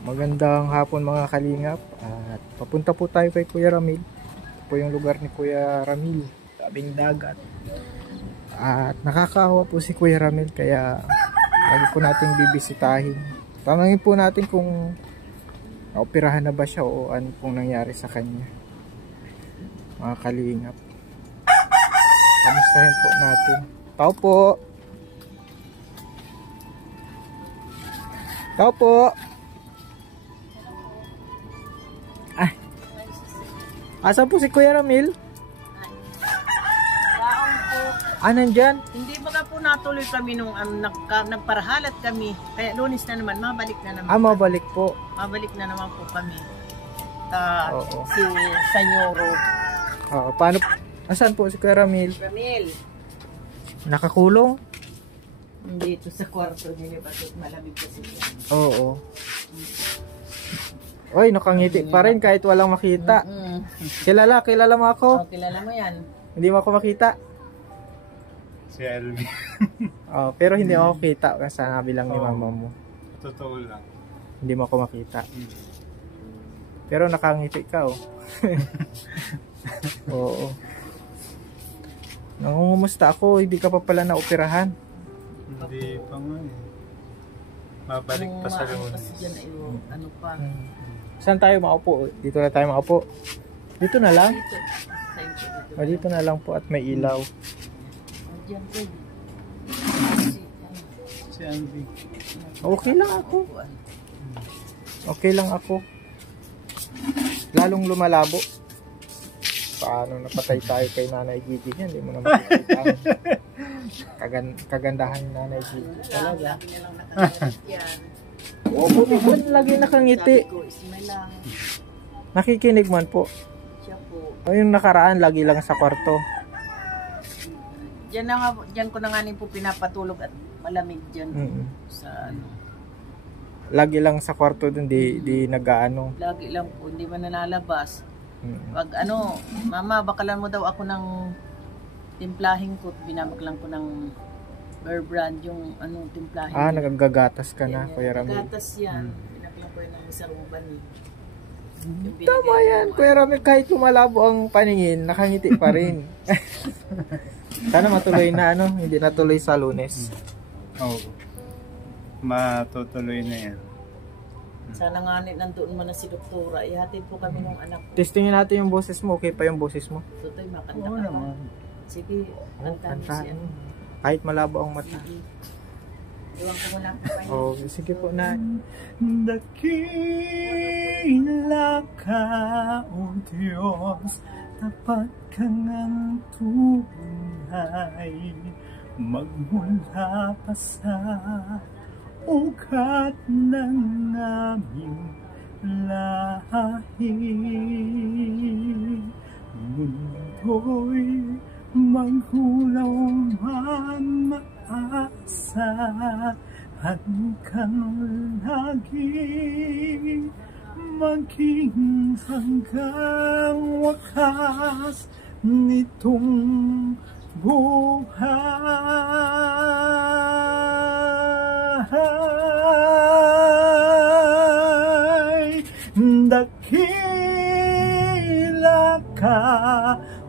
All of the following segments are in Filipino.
Magandang hapon mga kalingap. At papunta po tayo kay Kuya Ramil. Ito po yung lugar ni Kuya Ramil, tabing dagat. At nakakaawa po si Kuya Ramil kaya lagi po nating bibisitahin. Tanungin po natin kung naoperahan na ba siya o ano pong nangyari sa kanya. Mga kalingap. Kamustahin po natin. Tao po. Tao po. Ay. Asa po si Kuya Ramil? Baon po. Nandyan? Hindi ba po natuloy kami nung nagparahalat kami. Kaya Lunes na naman, mabalik na naman. Mabalik po. Mabalik na naman po kami. Oo. Si Sanyoro. Paano? Asan po si Kuya Ramil? Ramil. Nakakulong? Dito sa kwarto nila, bakit malamig kasi yan. Oo. Oy, nakangiti pa rin kahit walang makita. Kilala mo ako? Kilala mo yan. Hindi mo ako makita? Si Elvin. Pero hindi ako kita kasi sabi lang ni mama mo. Totoo lang. Hindi mo ako makita. Pero nakangiti ka, oh. Oo. Nangungumusta ako, hindi ka pa pala naoperahan. Hindi pa nga eh. Mabalik pa sa Lunes. Kasi dyan ay ano pa. Saan tayo makaupo? Dito na tayo makaupo. Dito na lang? Dito. Dito na lang po at may ilaw. Diyan po. Si Andy. Okay lang ako. Okay lang ako. Lalong lumalabo. Paano napatay tayo kay Nanay Gigi niyan? Hindi mo na makikita. Kagandahan ni Nanay Gigi. Talaga. Sabi niya lang nakangiti yan. Oo, buti po lagi nakangiti. Sabi ko, ismay lang. Nakikinig man po. Siya po. Yung nakaraan, lagi lang sa kwarto. Diyan ko na nga po pinapatulog at malamig dyan. Sa ano. Lagi lang sa kwarto dun, di nag-ano. Lagi lang po, hindi man nalalabas. Pag ano, mama, bakalan mo daw ako ng timplahing ko. Binamak lang ko ng Bear Brand yung ano, timplahing. Nagagagatas ka na, yan, Kuya Ramil. gatas yan. Binamak lang ko yan ng isang bani. Tama yan, Kuya Ramil. Kahit lumalabo ang paningin, nakangiti pa rin. Sana matuloy na, hindi natuloy sa Lunes. Oo. Matutuloy na yan. Sana nga nandoon mo na si Doktora. Ihatid po kami ng anak ko. Testingin natin yung boses mo. Okay pa yung boses mo? Tutoy, makanta Oo ka naman. na. Sige, kantahan mo siya. Kahit malabo ang mata. Sige. Iwan ko muna Oh, ako sige po na. Dakila ka, O Diyos, tapat ka ngang tunay, magmula pa sa ugat ng aming lahi. Mundo'y maghulaw man maasa, hanggang lagi maging hanggang wakas nitong buhay. Dakila ka,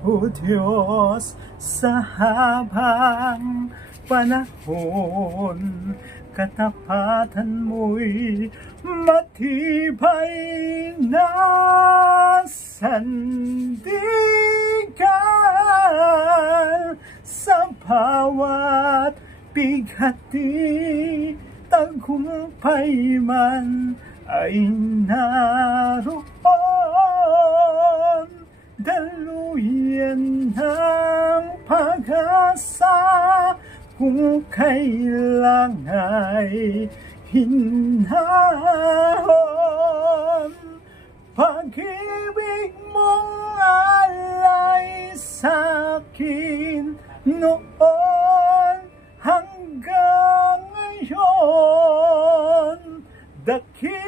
O Diyos, sa habang panahon, katapatan mo'y matibay na sandigan sa bawat bighati, tagumpay man ay naroon. Daluyan ng pag-asa kung kailan ay hinahon. Pag-ibig mong alay sa'kin noon hanggang ngayon, dakila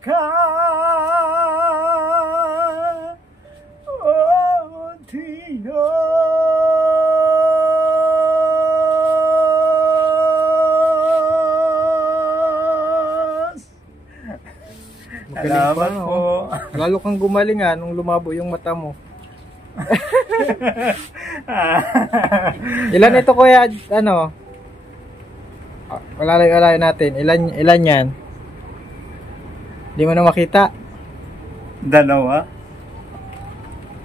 ka, O Diyos. Salamat no? po. Lalo kang gumaling nung lumabo yung mata mo. Ilan ito kuya? Ano? Wala natin. Ilan yan? Di mo na makita? Dalawa.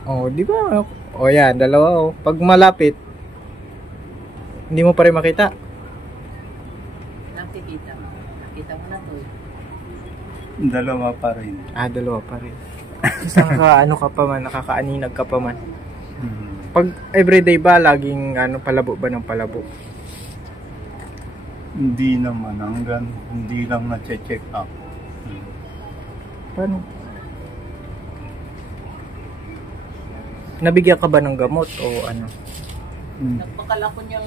Oh, di ba? Oh, yan. Dalawa. Oh. Pag malapit, hindi mo pa rin makita. Nakikita mo. Nakita mo na to. Dalawa pa rin. Dalawa pa rin. Isang ka pa man, nakakaaninag ka pa man. Hmm. Pag everyday ba, laging palabo ba ng palabo? Hindi naman. Hanggang hindi lang na-check up. Paano? Nabigyan ka ba ng gamot o ano? Hmm. Nagpakalako niyang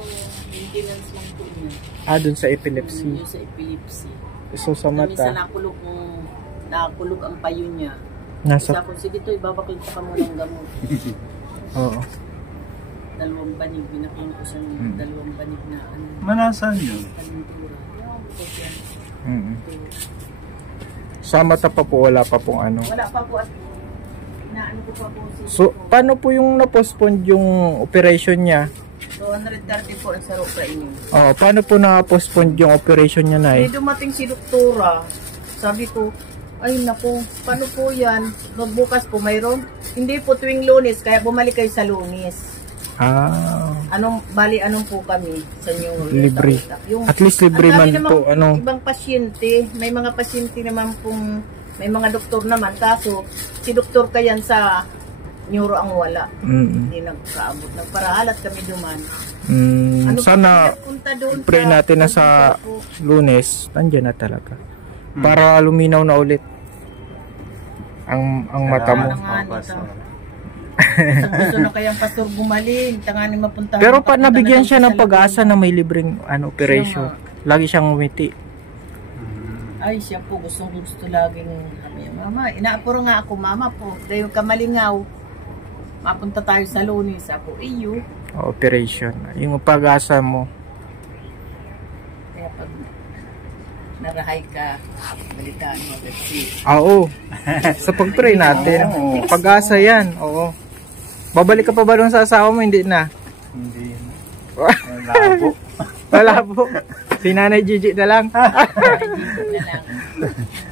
maintenance lang po niya. Dun sa epilepsy. Yung sa epilepsy. So sa Minsan mata, nakulog ang payo niya. nasa... Sa kung sige to, ibabakil ko ka muna ng gamot. Oo. 2 banig, binaking ko siya ng 2 banig na Manasan yun? panintura. Yung po siya. Sa mata pa po, wala pa pong ano. Wala pa po at inaano ko pa po si So, paano po yung na-postpone yung operation niya? 230 po ang saro sa inyo. Paano po na-postpone yung operation niya na May dumating si doktora. Sabi ko, ay naku, paano po yan? Magbukas po mayroon? Hindi po tuwing Lunes, kaya bumalik kayo sa Lunes. Anong po kami sa inyo? Libre. Yung, At least libre man po, ibang pasyente, may mga pasyente naman pong, may mga doktor naman, kaso si doktor kayan sa neuro ang wala. Hindi nagkaabot. Nagparahalat kami duman. Sana pray natin na sa Lunes, nandiyan na talaga. Para luminaw na ulit ang mata mo. Gusto na kayang pastor gumaling, tanganin mapunta. Pero pa nabigyan siya ng pag-asa na may libreng operation. Lagi siyang umiti. Ay, siya po, gusto laging kami. Mama, inaapuro nga ako, mama po. Dahil kamalingaw, mapunta tayo sa Lunes. Ako, iyo. Operation. Yung pag-asa mo. Kaya pag narahay ka, balitaan mo agad si. Oo. Sa pag-pray natin. Pag-asa yan. Oo. Babalik ka pa ba doon sa asawa mo? Hindi na. Hindi. Malabo. Malabo. Si Nanay Gigi na lang.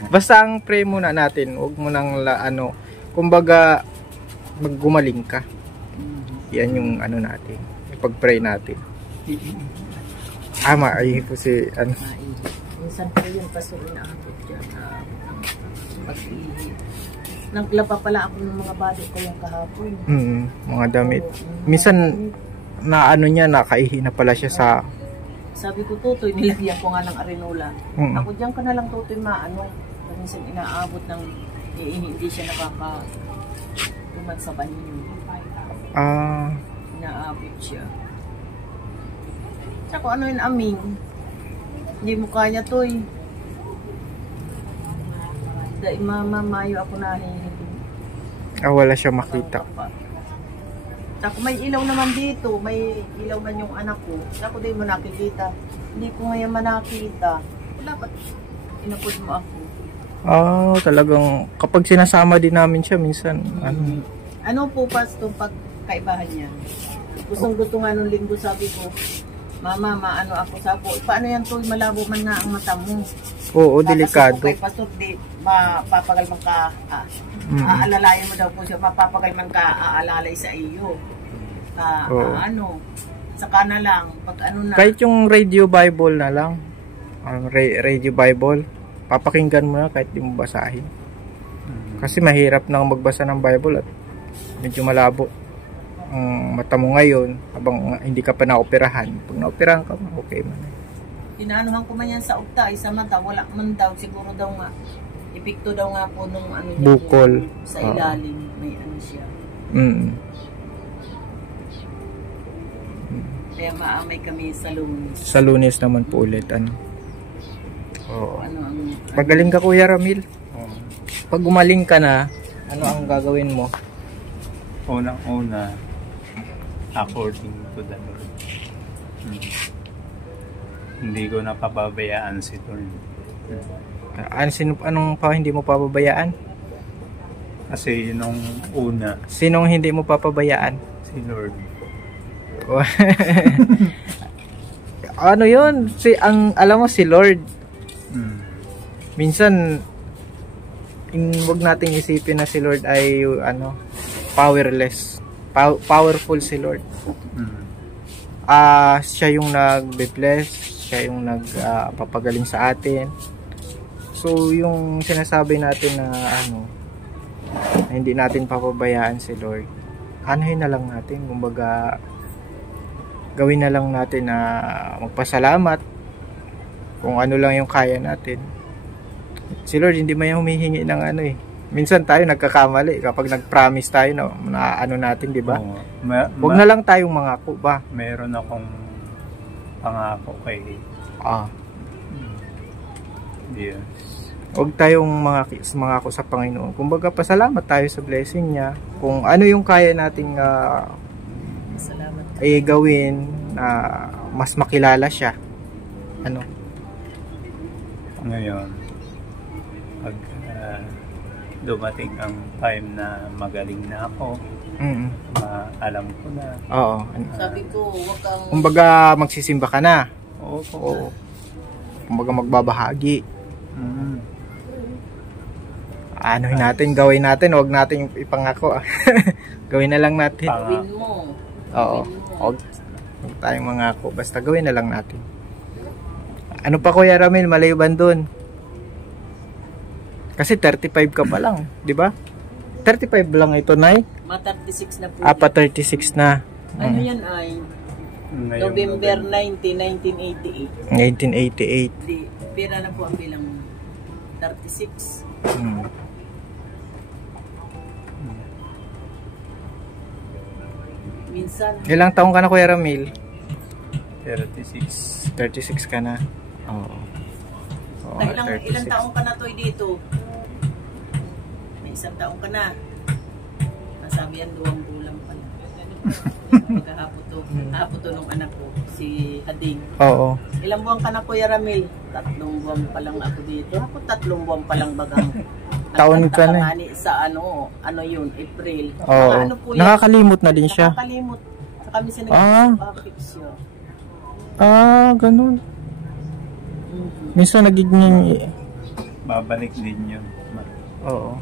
Basta ang pray muna natin. Huwag mo nang kumbaga maggumaling ka. Yan yung natin. Pag-pray natin. Ay po si Minsan po yun, pastor na ako dyan. Naglaba pala ako ng mga body ko yung kahapon. Mga damit. Minsan niya, nakaihi na pala siya sa... Sabi ko, Tutoy, nilagyan ko nga ng arenola. Ako dyan ka na lang, Tutoy, minsan inaabot ng hindi siya nakaka-tuman sa banyo. Inaabot siya. Tsaka ano yun, aming. Hindi mo kaya, Toy. Dahil mayo ako nahihilig. Wala siya makita. Ako may ilaw naman dito, may ilaw man yung anak ko. Ako din mo nakikita. Hindi ko ngayon manakita. Wala ba't inapod mo ako? Talagang kapag sinasama din namin siya minsan. Ano po Pastor pagkaibahan niya? Gusto nga nung linggo sabi ko, Mama, maano ako sa po. Paano yan to? Malabo man nga ang mata mo. Oo, delikado. Kay Pastor, di mapapagal man ka, aalalayan mo daw po siya, mapapagal man ka aalalay sa iyo. Saka na lang, pag ano na. Kahit yung radio Bible na lang, radio Bible, papakinggan mo na kahit di mo basahin. Kasi mahirap nang magbasa ng Bible at medyo malabo ang mata mo ngayon habang hindi ka pa naoperahan. Pag naoperahan ka, okay man. Tinaanuhan ko man yan sa ukta, isa mata, wala man daw, siguro daw nga, epekto daw nga po nung bukol. Sa ilalim, may siya. Kaya maamay kami sa Lunes. Sa Lunes naman po ulit, Magaling ka, Kuya Ramil. Pag gumaling ka na, ano ang gagawin mo? Unang-una, according to the Lord. Hindi ko napapabayaan si Lord. Anong pa hindi mo papabayaan? Kasi nung una, Sinong hindi mo papabayaan? si Lord. Ano yun? Alam mo si Lord. Mm. Minsan, wag nating isipin na si Lord ay powerless. Powerful si Lord. Mm. Siya yung nagbe-bless, siya yung nagpapagaling sa atin. So, yung sinasabi natin na na hindi natin papabayaan si Lord, anuhin na lang natin, kumbaga gawin na lang natin na magpasalamat kung ano lang yung kaya natin. Si Lord hindi man yung humihingi ng minsan tayo nagkakamali kapag nag-promise tayo na natin, di ba? Oo. Huwag na lang tayong mangako ba? Meron akong pangako kay Yes. Huwag tayong mangako sa Panginoon. Kumbaga pasalamat tayo sa blessing niya. Kung ano yung kaya nating Salamat. gawin na mas makilala siya. Ngayon, pag dumating ang time na magaling na ako, alam ko na. Oo. Sabi ko, wag kang... Kumbaga magsisimba ka na. Oo. Kumbaga magbabahagi. Mm. Anuhin natin, gawin natin, huwag natin ipangako. Gawin na lang natin. Gawin mo. Oo. Huwag tayong mangako, basta gawin na lang natin. Ano pa Kuya Ramil, malayo ba dun? Kasi 35 ka pa lang, di ba? 35 lang ito, Nay? 36 na po. Pa 36 na. Ano yan ay? November 19, 1988. 1988. Di, pera na po ang bilang 36. Minsan. Ilang taong ka na Kuya Ramil? 36. 36 ka na. Oo. Ilang taong ka na to dito? May isang taong ka na. Nasabi yan 2 bulan pa lang. Kahapon to nung anak ko, si Ading. Oo. Ilang buwan ka na Kuya Ramil? 3 buwan pa lang ako dito. Ako 3 buwan pa lang bagang. Taon ka na. Sa ano yun, April. Oo. Ano po yan? Nakakalimot na din siya. Nakakalimot. Sa kami siya nag-picture. Ganun. Minsan nagiging... Babalik din yun. Oo.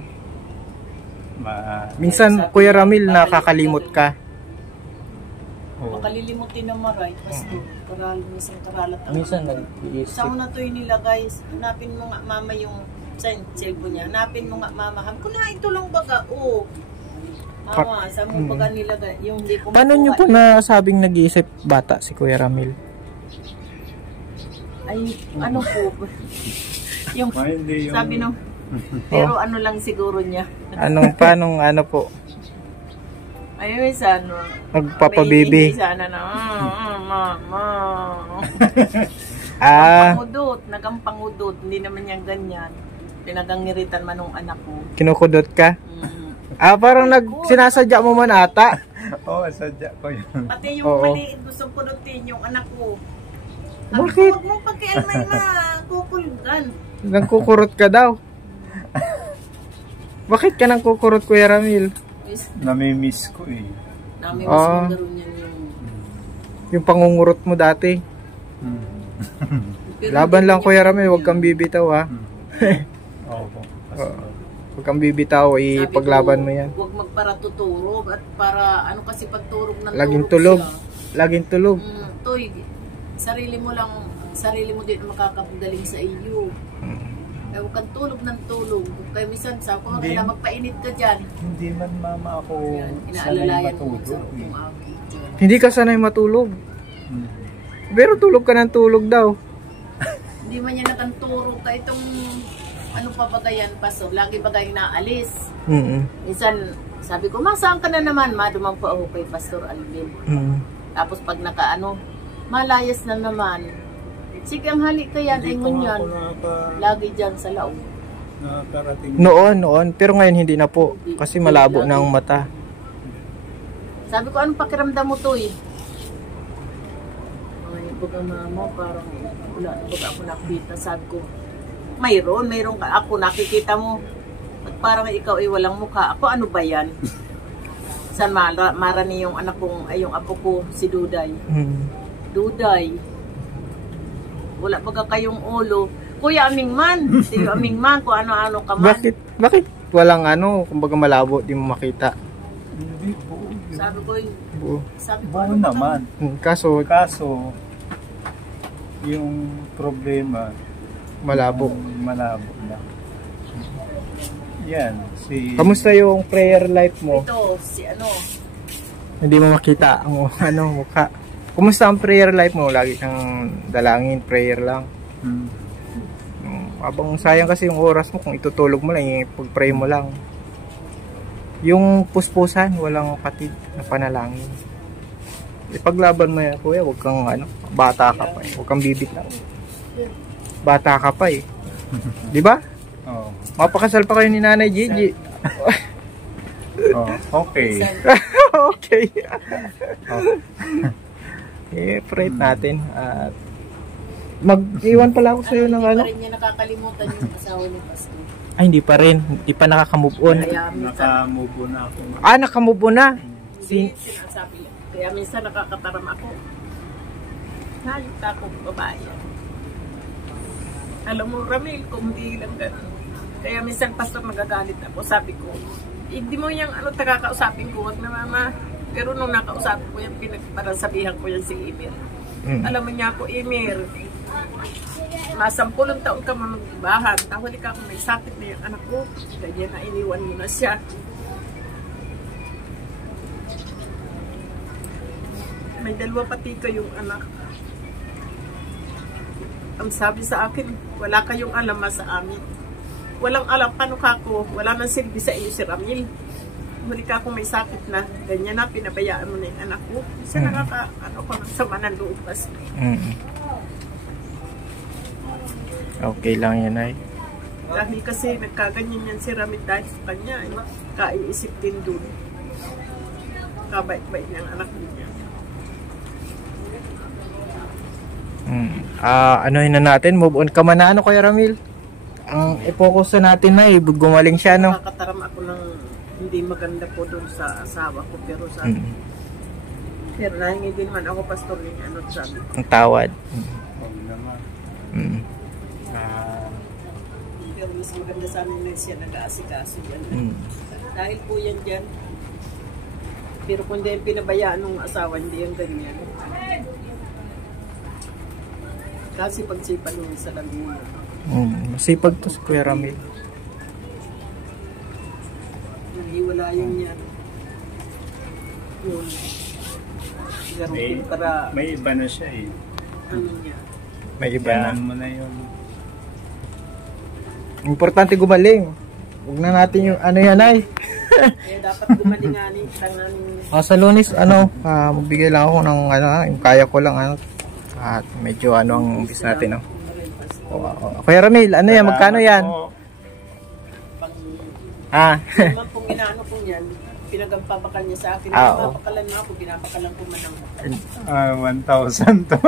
Minsan, Kuya Ramil, nakakalimot ka. Makalilimutin na maray. Pasto, minsan karalat. Minsan nag-iisip. Sa una to yun nila guys, hanapin mo nga mama yung cellphone niya. Hanapin mo nga mama. Kung na ito lang baga, mama, sa mo baga nila yung hindi ko Paano nyo po nasabing nag-iisip bata si Kuya Ramil? Ay, ano po? Yung, Hindi yung... sabi nung, pero ano lang siguro niya. Paanong ano po? Ayun, ano, Magpapabibi. sana na, mama. Nagampangudot. Hindi naman yung ganyan. Pinagangiritan man ng anak ko. Kinukudot ka? Parang sinasadya mo man ata. Oo, sadya ko yun. Pati yung maliit, gusto kudutin yung anak ko. Bakit? Huwag mong pagkialmay kukulgan. Nangkukurot ka daw. Bakit ka nangkukurot Kuya Ramil? Namimiss ko eh. Namin mas magkaroon yan yung pangungurot mo dati. Laban lang Kuya Ramil, huwag kang bibitaw ha. Oo. Huwag kang bibitaw, ipaglaban mo yan. Huwag magparatutulog at para ano kasi pagturog ng Laging tulog. Laging tulog. Toy, sarili mo din makakapagaling sa iyo. Kaya huwag kang tulog ng tulog. Kaya minsan sa kung kailangan magpainit ka dyan. Hindi man mama ako sanay matulog. Hindi ka sanay matulog. Pero tulog ka ng tulog daw. Hindi man yan nakanturo ka itong ano pa bagayan paso. Lagi bagay naalis. Minsan sabi ko, saan ka na naman? Dumang po ako kay Pastor Alvin. Tapos pag malayas na naman. Sige, ang halik ka yan, ay ngunyan. Lagi dyan sa laog. Noon. Pero ngayon hindi na po. Kasi malabo na ang mata. Sabi ko, anong pakiramdam mo to eh? Ay, baga mama, parang wala na baga ako nakita. Sabi ko, mayroon ka. Ako, nakikita mo, at parang ikaw ay walang mukha. Ako, ano ba yan? San marani yung anak kong, ay yung apo ko, si Duday. Duday. Wala baga kayong ulo. Kuya Aming Man, si Aming Man, kung ano-ano ka man. Bakit walang ano, kumbaga malabo, di mo makita? Hindi po. Sabi ko, sabi ko, Buo ano naman. Kaso, yung problema, malabo. Malabo na. Yan, Kamusta yung prayer life mo? ito, si ano. Hindi mo makita ang ano, mukha. Kumusta ang prayer life mo? Lagi kang dalangin, prayer lang. Habang sayang kasi yung oras mo kung itutulog mo lang, yung pag-pray mo lang. Yung puspusan, walang patid na panalangin. Ipaglaban mo yan, kuya, huwag kang ano, bata ka pa eh. Huwag kang bibitaw. Bata ka pa eh. Di ba? Oh. Mapakasal pa kayo ni Nanay Gigi. Oh, okay. Okay. Pray natin at mag-iwan pala ako sa'yo ng ano. Hindi pa rin niya nakakalimutan yung asawa ni Pastor. Ay, hindi pa rin. Hindi pa nakaka-move on. Naka-move on na ako. Naka-move on na. Sinasabi lang. Kaya minsan nakakataram ako. Nakita ko babae. Alam mo, Ramil, kung hindi lang ganun. Kaya minsan, Pastor, magagalit ako. Sabi ko, hindi mo yung ano, tagakausapin ko, wag na mama. Pero nung nakausapin ko yan, parang sabihan ko yan si Emir. Alam mo niya ako, Emir, masampulong taon ka magbahan. Tahuli ka kung may sakit na yung anak ko. Ganyan na iniwan mo na siya. May dalawa pati kayong anak. Ang sabi sa akin, wala kayong alam sa amin. Walang alam, paano ka ko? Wala nang silbi sa iyo si Ramil. Huli ka kung may sakit na, ganyan na, pinabayaan mo na yung anak ko. Kasi ano ko, nagsama ng loob kasi. Okay lang yan ay. Dahil kasi nagkaganyan yan si Ramil dahil sa kanya. Kaiisip din dun. Kabait-bait niyang anak niya. Anuhin na natin, move on ka man na ano, Kuya Ramil. Ang i-focus na natin na gumaling siya, no? Nakakataram ako ng hindi maganda po doon sa asawa ko, pero sa pero nahingi din man ako, Pastor, yung ano sabi. Ang tawad. Huwag naman. Pero mas maganda sa amin na siya nag-aasikaso yan. Dahil po yan dyan. Pero kung di pinabayaan ng asawa, hindi yung ganyan. Kasi pagsipan nung sa Laguna. Masipag to si Kuya Ramil. Nahiwalayan niya. Yun. Garutin para May iba na siya eh. ano niya. May iba na. Kayaan mo na yun. Importante gumaling. Huwag na natin yung ano yan ay. Kaya dapat gumalinganin. Sa Lunes, magbigay lang ako ng ano, yung kaya ko lang ano. At medyo ano ang umpis natin, no? Kuya Ramil, ano yan? Magkano yan? Naman pong inaano ko yan, pinagampabakal niya sa akin. Pinapakalan na ako, pinapakalan ko man ang 1,000 to.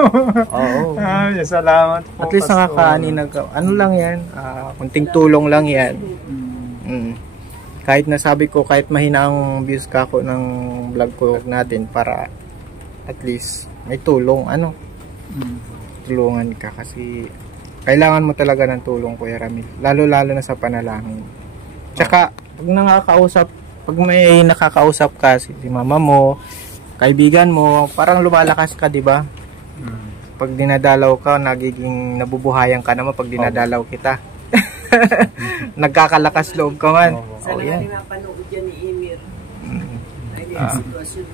Oo. Salamat po. At least nakakaani ano lang yan, kunting tulong lang yan. Kahit nasabi ko, kahit mahina ang views ka ko ng vlog ko natin para at least may tulong, tulungan ka kasi kailangan mo talaga ng tulong, Kuya Ramil. Lalo-lalo na sa panalangin. Tsaka, pag may nakakausap ka, si mama mo, kaibigan mo, parang lumalakas ka, di ba? Pag dinadalaw ka, nagiging nabubuhayan ka naman pag dinadalaw kita. Nagkakalakas loob ka man. Sana nga pinapanood yan ni Emir. Ay, yung sitwasyon.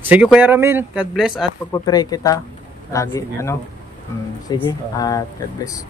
Sige, Kuya Ramil, God bless at pagpapray kita lagi, sige at God bless.